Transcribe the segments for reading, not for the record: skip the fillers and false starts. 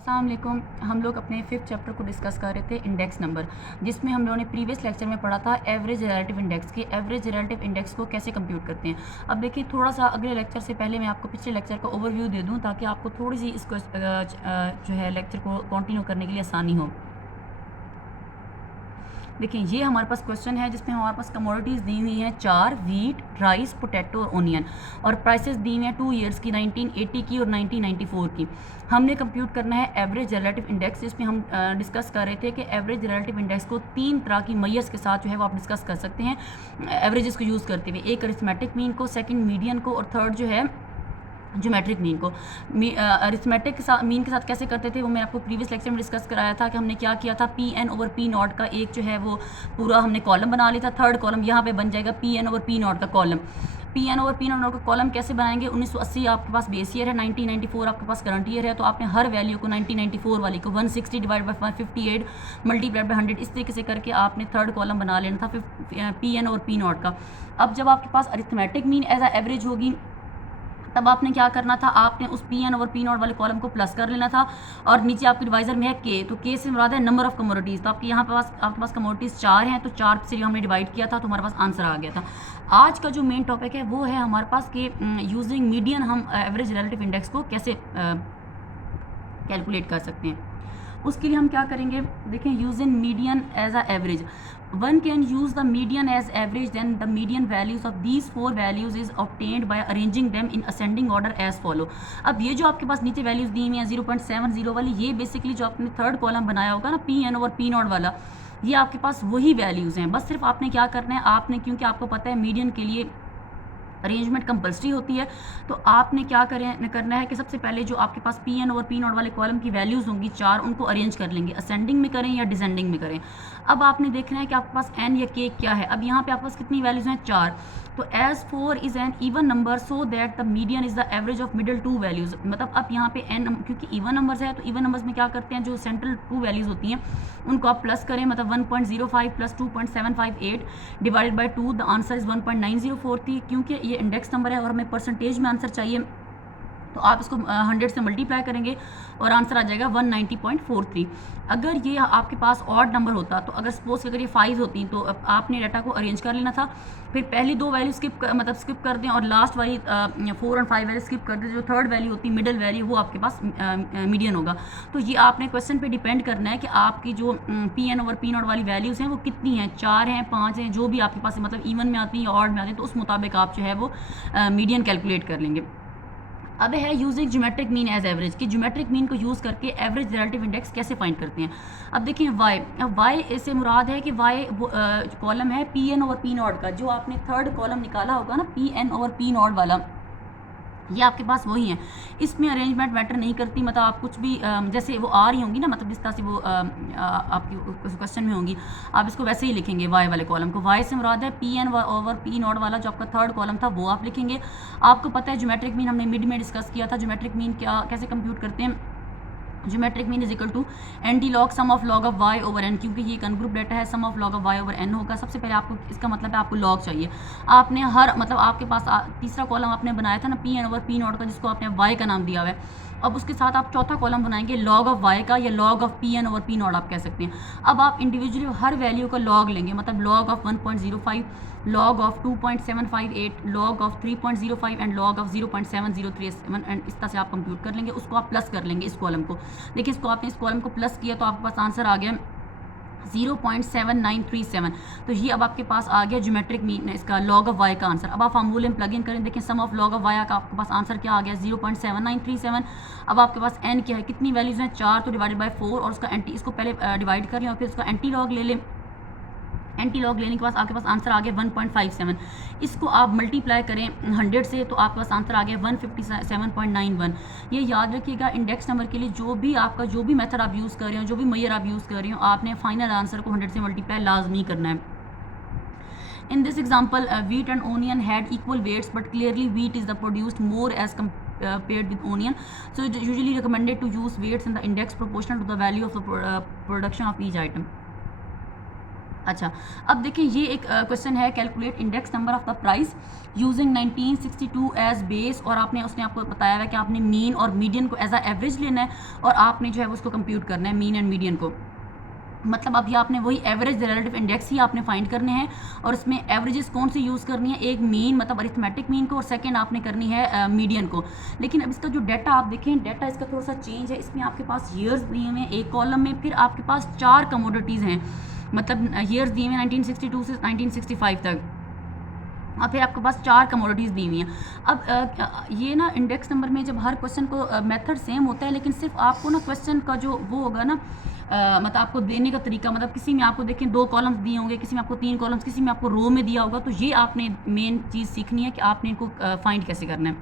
अस्सलाम वालेकुम। हम लोग अपने 5th चैप्टर को डिस्कस कर रहे थे इंडेक्स नंबर, जिसमें हम लोगों ने प्रीवियस लेक्चर में पढ़ा था एवरेज रिलेटिव इंडेक्स के एवरेज रिलेटिव इंडेक्स को कैसे कंप्यूट करते हैं। अब देखिए, थोड़ा सा अगले लेक्चर से पहले मैं आपको पिछले लेक्चर का ओवरव्यू दे दूं ताकि आपको थोड़ी सी इसको जो है लेक्चर को कंटिन्यू करने के लिए आसानी हो। देखिए, ये हमारे पास क्वेश्चन है जिसमें हमारे पास कमोडिटीज़ दी हुई हैं 4, वीट, राइस, पोटैटो और ओनियन, और प्राइसेस दी हुई हैं 2 ईयर्स की, 1980 की और 1994 की। हमने कंप्यूट करना है एवरेज रिलेटिव इंडेक्स, जिसमें हम डिस्कस कर रहे थे कि एवरेज रिलेटिव इंडेक्स को 3 तरह की मैयर्स के साथ जो है वो आप डिस्कस कर सकते हैं एवरेजेस को यूज़ करते हुए। एक अरिथमेटिक मीन को, सेकेंड मीडियन को, और थर्ड जो है ज्योमेट्रिक मीन को। अरिथमेटिक मीन के साथ कैसे करते थे वो मैं आपको प्रीवियस लेक्चर में डिस्कस कराया था कि हमने क्या किया था, P N over P naught का एक जो है वो पूरा हमने कॉलम बना लिया था। थर्ड कॉलम यहाँ पे बन जाएगा P N over P naught का column. P N over P naught का कॉलम कैसे बनाएंगे, 1980 आपके पास बेस ईयर है, 1994 आपके पास करंट ईयर है, तो आपने हर वैल्यू को 1994 वाली को 160 डिवाइड बाई 158 मल्टीप्लाइड बाई 100 इस तरीके से करके आपने थर्ड कॉलम बना लेना था पी एन और पी नॉट का। अब जब आपके पास arithmetic mean as a average होगी तब आपने क्या करना था, आपने उस P N over P naught वाले कॉलम को प्लस कर लेना था, और नीचे आपके डिवाइजर में है के, तो के से मुराद है नंबर ऑफ कमोडिटीज़। तो आपके पास कमोडिटीज़ 4 हैं, तो 4 से हमने डिवाइड किया था तो हमारे पास आंसर आ गया था। आज का जो मेन टॉपिक है वो है हमारे पास कि यूजिंग मीडियन हम एवरेज रिलेटिव इंडेक्स को कैसे कैलकुलेट कर सकते हैं। उसके लिए हम क्या करेंगे, देखें, using median as a average, one can use the median as average, then the median values of these 4 values is obtained by arranging them in ascending order as follow। अब ये जो आपके पास नीचे वैल्यूज दी हुई हैं 0.70 वाली, ये बेसिकली जो आपने थर्ड कॉलम बनाया होगा ना P N over P naught वाला, ये आपके पास वही वैल्यूज़ हैं। बस सिर्फ आपने क्या करना है, आपने, क्योंकि आपको पता है मीडियन के लिए अरेंजमेंट कंपल्सरी होती है, तो आपने क्या करना है कि सबसे पहले जो आपके पास पी एन और पी नॉट वाले कॉलम की वैल्यूज़ होंगी 4, उनको अरेंज कर लेंगे, असेंडिंग में करें या डिसेंडिंग में करें। अब आपने देखना है कि आपके पास एन या के क्या है। अब यहाँ पे आपके पास कितनी वैल्यूज़ हैं, 4, तो as 4 is an even number so that the median is the average of middle 2 values. मतलब अब यहाँ पे एन, क्योंकि इवन नंबर्स है तो इवन नंबर्स में क्या करते हैं, जो सेंट्रल 2 वैल्यूज़ होती हैं उनको आप प्लस करें, मतलब 1.05 plus 2.758 divided by 2, the answer is 1.904 थी। क्योंकि ये इंडेक्स नंबर है और हमें परसेंटेज में आंसर चाहिए, तो आप इसको 100 से मल्टीप्लाई करेंगे और आंसर आ जाएगा 190.43। अगर ये आपके पास ऑड नंबर होता, तो अगर सपोज अगर ये 5 होती तो आपने डाटा को अरेंज कर लेना था, फिर पहली 2 वैल्यू स्किप कर दें और लास्ट वाली 4 और 5 वैल्यू स्किप कर दें। जो थर्ड वैल्यू होती है मिडल वैल्यू, वो आपके पास मीडियन होगा। तो ये आपने क्वेश्चन पे डिपेंड करना है कि आपकी जो P N over P naught वाली वैल्यूज़ हैं वो कितनी हैं, 4 हैं, 5 हैं, जो भी आपके पास है, मतलब इवन में आती हैं या ऑड में आती हैं, तो उस मुताबिक आप जो है वो मीडियन कैलकुलेट कर लेंगे। अब है using geometric mean as average, कि ज्योमेट्रिक मीन को यूज़ करके एवरेज रिलेटिव इंडेक्स कैसे फाइंड करते हैं। अब देखिए वाई, अब वाई से मुराद है कि वाई कॉलम है P N over P naught का, जो आपने थर्ड कॉलम निकाला होगा ना P N over P naught वाला, ये आपके पास वही है। इसमें अरेंजमेंट मैटर नहीं करती, मतलब आप कुछ भी जैसे वो आ रही होंगी ना, मतलब जिस तरह से वो आपकी क्वेश्चन में होंगी, आप इसको वैसे ही लिखेंगे वाई वाले कॉलम को। वाई से मुराद है P N over P naught वाला, जो आपका थर्ड कॉलम था वो आप लिखेंगे। आपको पता है ज्योमेट्रिक मीन हमने मिड में डिस्कस किया था, ज्योमेट्रिक मीन क्या कैसे कंप्यूट करते हैं। Geometric mean is equal to antilog sum of log of Y over N, क्योंकि ये एक अनग्रुप डेटा है, sum of log of Y over N होगा। सबसे पहले आपको इसका मतलब है आपको लॉग चाहिए। आपने हर, मतलब आपके पास तीसरा कॉलम आपने बनाया था ना P N over P naught का, जिसको आपने वाई का नाम दिया हुआ है। अब उसके साथ आप चौथा कॉलम बनाएंगे लॉग ऑफ वाई का, या log of P N over P naught आप कह सकते हैं। अब आप इंडिविजुअली हर वैल्यू का लॉग लेंगे, मतलब log of 1.05, log of 2.758, log of 3.05 and log of 0.7037, and इस तरह से आप कंप्यूट कर लेंगे। उसको आप प्लस कर लेंगे इस कॉलम को। देखिए, इसको आपने इस कॉलम को प्लस किया तो आपके पास आंसर आ गया 0.7937। तो ये अब आपके पास आ गया ज्योमेट्रिक मीन इसका लॉग ऑफ वाई का आंसर। अब आप फार्मूले में प्लग इन करें, देखिए सम ऑफ लॉग ऑफ वाई का आपके पास आंसर क्या आ गया 0.7937। अब आपके पास एन क्या है, कितनी वैल्यूज़ हैं, 4, तो डिवाइडेड बाई 4, और उसका एंटी, इसको पहले डिवाइड कर लें और फिर उसका एंटी लॉग ले लें। एंटी लॉग लेने के बाद आपके पास आंसर आ गया 1.57। इसको आप मल्टीप्लाई करें 100 से, तो आपके पास आंसर आ गया 157.91। ये याद रखिएगा, इंडेक्स नंबर के लिए जो भी आपका जो भी मेथड आप यूज़ कर रहे हो, जो भी मैयर आप यूज़ कर रहे हो, आपने फाइनल आंसर को 100 से मल्टीप्लाई लाजमी करना है। In this example, wheat and onion had equal weights, but clearly wheat is the produced more as paired with onion. So it is usually recommended to use weights in the index proportional to the value of the production of each item. अच्छा, अब देखिए ये एक question है, calculate index number of the price using 1962 as base, और आपने उसने आपको बताया हुआ है कि आपने मीन और मीडियन को एज अ एवरेज लेना है और आपने जो है उसको कंप्यूट करना है मीन एंड मीडियन को। मतलब अभी आपने वही एवरेज रिलेटिव इंडेक्स ही आपने फाइंड करने हैं और इसमें एवरेजेस कौन सी यूज़ करनी है, एक मीन मतलब अरिथमेटिक मीन को, और सेकंड आपने करनी है मीडियन को। लेकिन अब इसका जो डाटा आप देखें, डाटा इसका थोड़ा सा चेंज है, इसमें आपके पास ईयर्स दिए हुए हैं एक कॉलम में, फिर आपके पास 4 कमोडिटीज़ हैं, मतलब ईयर्स दिए हुए हैं 1962 से 1965 तक, और फिर आपके पास 4 कमोडिटीज़ दी हुई हैं। अब ये ना इंडेक्स नंबर में जब हर क्वेश्चन को मेथड सेम होता है, लेकिन सिर्फ आपको ना क्वेश्चन का जो वो होगा ना, मतलब आपको देने का तरीका, मतलब किसी में आपको देखें 2 कॉलम्स दिए होंगे, किसी में आपको 3 कॉलम्स, किसी में आपको रो में दिया होगा, तो ये आपने मेन चीज़ सीखनी है कि आपने इनको फाइंड कैसे करना है।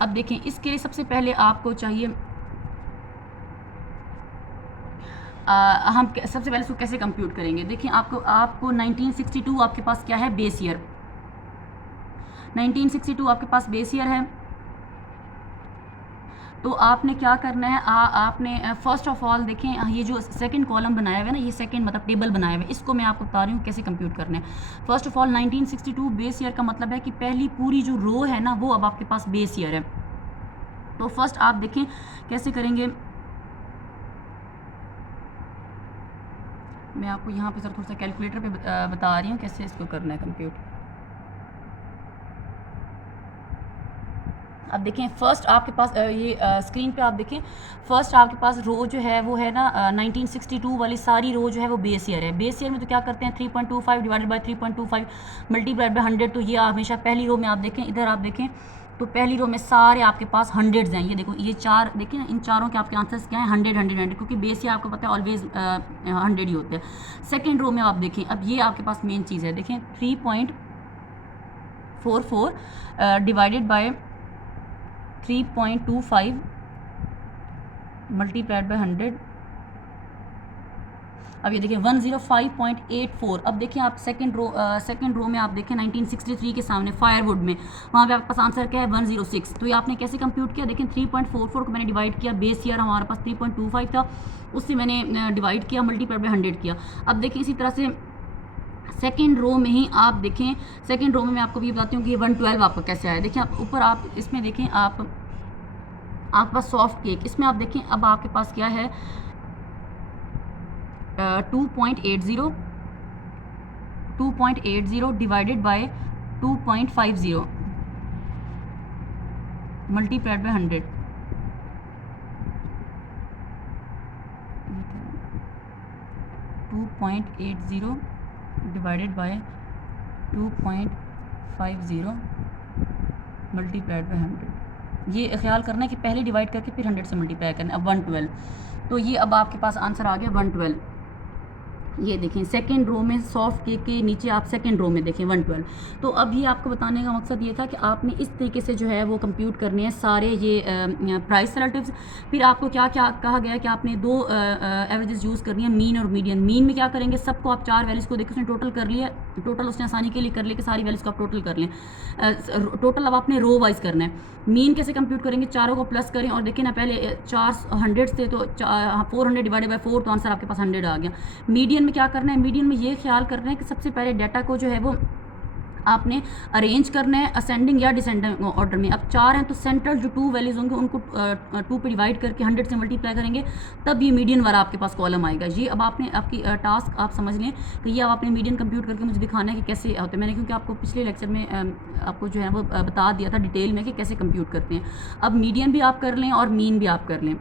अब देखें इसके लिए सबसे पहले आपको चाहिए हम सबसे पहले इसको कैसे कंप्यूट करेंगे। देखिए आपको 1962 आपके पास क्या है, बेस ईयर, 1962 आपके पास बेस ईयर है। तो आपने क्या करना है, आपने फर्स्ट ऑफ ऑल देखें ये जो सेकंड कॉलम बनाया हुआ है ना, ये सेकंड मतलब टेबल बनाया हुआ है, इसको मैं आपको बता रही हूँ कैसे कंप्यूट करना है। First of all 1962 base year का मतलब है कि पहली पूरी जो रो है ना वो अब आपके पास बेस ईयर है। तो फर्स्ट आप देखें कैसे करेंगे, मैं आपको यहाँ पे सर थोड़ा सा कैलकुलेटर पे बता रही हूँ कैसे इसको करना है कंप्यूट। अब देखें फर्स्ट आपके पास ये स्क्रीन पे आप देखें, फर्स्ट आपके पास रो जो है वो है ना 1962 वाली सारी रो जो है वो बेस ईयर है। बेस ईयर में तो क्या करते हैं 3.25 डिवाइडेड बाय 3.25 मल्टीप्लाइड बाय 100, तो ये हमेशा पहली रो में आप देखें, इधर आप देखें तो पहली रो में सारे आपके पास हंड्रेड्स हैं। ये देखो ये 4 देखें ना, इन चारों के आपके आंसर्स क्या हैं, 100 100 100, क्योंकि बेस ईयर आपको पता है ऑलवेज 100 ही होते हैं। सेकेंड रो में आप देखें, अब ये आपके पास मेन चीज़ है, देखें 3.44 डिवाइडेड बाय 3.25 मल्टीप्लाइड बाय 100। अब ये देखिए 105.84। अब देखिए आप सेकंड रो में आप देखें 1963 के सामने फायरवुड में, वहाँ पे आपके पास आंसर क्या है 106। तो ये आपने कैसे कंप्यूट किया, देखें 3.44 को मैंने डिवाइड किया, बेस ईयर हमारे पास 3.25 था, उससे मैंने डिवाइड किया, मल्टीप्लाइड बाय 100 किया। अब देखिए इसी तरह से सेकेंड रो में ही आप देखें, सेकेंड रो में मैं आपको भी बताती हूँ कि 112 आपका कैसे आया। देखिए आप ऊपर आप इसमें देखें, आपके पास सॉफ्ट केक, इसमें आप देखें अब आपके पास क्या है 2.80 divided by 2.50 multiplied by 100। Divided by 2.50 multiplied by 100। ये ख्याल करना है कि पहले डिवाइड करके फिर 100 से मल्टीप्लाई करना है। अब 112, तो ये अब आपके पास आंसर आ गया 112। ये देखें सेकंड रो में सॉफ्ट केक के नीचे आप सेकंड रो में देखें 112। तो अब ये आपको बताने का मकसद ये था कि आपने इस तरीके से जो है वो कंप्यूट करने हैं सारे ये प्राइस रिलेटिव्स। फिर आपको क्या क्या कहा गया कि आपने 2 एवरेजेस यूज़ करनी है, मीन और मीडियन। मीन में क्या करेंगे, सबको आप 4 वैल्यूज़ को देखिए, उसने टोटल कर लिया, टोटल उसने आसानी के लिए कर लिया कि सारी वैल्यूज़ को आप टोटल कर लें। टोटल अब आपने रो वाइज करना है। मीन कैसे कंप्यूट करेंगे, चारों को प्लस करें और देखिए ना पहले 400 थे तो 400 डिवाइडेड बाय 4, तो आंसर आपके पास 100 आ गया। मीडियन में क्या करना है, मीडियन में ये ख्याल करना है कि सबसे पहले डाटा को जो है वो आपने अरेंज करना है असेंडिंग या डिसेंडिंग ऑर्डर में। अब 4 हैं तो सेंट्रल जो 2 वैल्यूज़ होंगे उनको 2 पे डिवाइड करके 100 से मल्टीप्लाई करेंगे, तब ये मीडियन वाला आपके पास कॉलम आएगा। ये अब आपने आपकी टास्क आप समझ लें कि ये अब आपने मीडियन कंप्यूट करके मुझे दिखाना है कि कैसे होता है। मैंने क्योंकि आपको पिछले लेक्चर में आपको जो है वो बता दिया था डिटेल में कि कैसे कंप्यूट करते हैं। अब मीडियन भी आप कर लें और मीन भी आप कर लें।